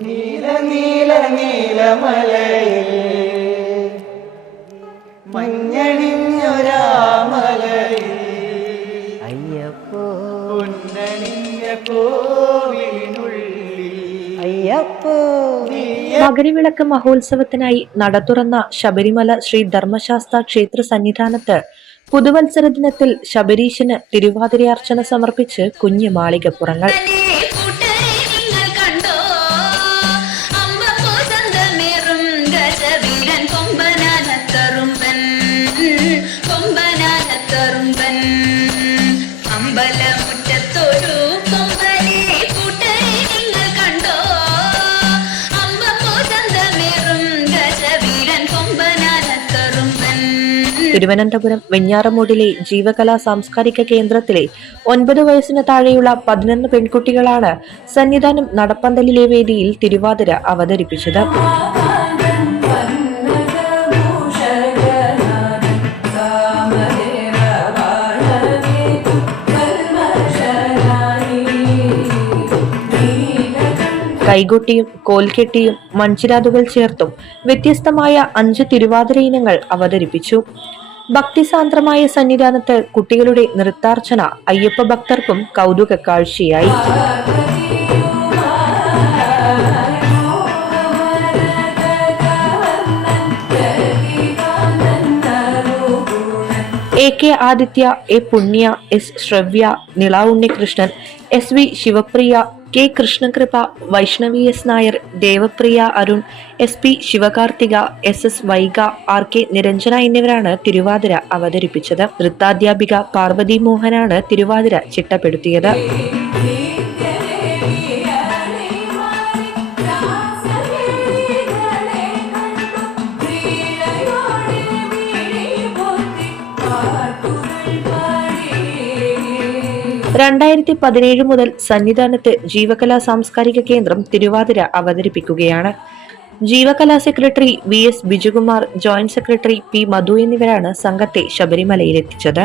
നീല നീല നീലമലയിൽ മഞ്ഞണിഞ്ഞൊരാമലയിൽ അയ്യപ്പോ പൊന്നണിഞ്ഞ കോവിലിനുള്ളിൽ അയ്യപ്പോ. മകരവിളക്ക് മഹോത്സവത്തിനായി നട തുറന്ന ശബരിമല ശ്രീ ധർമ്മശാസ്ത്ര ക്ഷേത്ര സന്നിധാനത്ത് പുതുവത്സര ദിനത്തിൽ ശബരീശന് തിരുവാതിരയർച്ചന സമർപ്പിച്ച് കുഞ്ഞു മാളികപ്പുറങ്ങൾ. തിരുവനന്തപുരം വെഞ്ഞാറമൂടിലെ ജീവകലാ സാംസ്കാരിക കേന്ദ്രത്തിലെ 9 വയസ്സിന് താഴെയുള്ള 11 പെൺകുട്ടികളാണ് സന്നിധാനം നടപ്പന്തലിലെ വേദിയിൽ തിരുവാതിര അവതരിപ്പിച്ചത്. കൈകൊട്ടിയും കോൽക്കെട്ടിയും മൺചിരാതുകൾ ചേർത്തും വ്യത്യസ്തമായ 5 തിരുവാതിര ഇനങ്ങൾ അവതരിപ്പിച്ചു. ഭക്തിസാന്ദ്രമായ സന്നിധാനത്ത് കുട്ടികളുടെ നൃത്താർച്ചന അയ്യപ്പ ഭക്തർക്കും കൗതുക കാഴ്ചയായി. A K Adithya, A Punya, S Shravya, Nila Unnikrishnan, S V Sivapriya, K Krishnakripa, Vaishnavi S Nair, Devapriya Arun, S P Sivakarthika, S S Vaiga, R K Niranjana എന്നിവരാണ് തിരുവാതിര അവതരിപ്പിച്ചത്. നൃത്താധ്യാപിക പാർവതി മോഹനാണ് തിരുവാതിര ചിട്ടപ്പെടുത്തിയത്. (2017) മുതൽ സന്നിധാനത്ത് ജീവകലാ സാംസ്കാരിക കേന്ദ്രം തിരുവാതിര അവതരിപ്പിക്കുകയാണ്. Jeevakala secretary V S Bijukumar, joint secretary P Madhu എന്നിവരാണ് സംഘത്തെ ശബരിമലയിലെത്തിച്ചത്.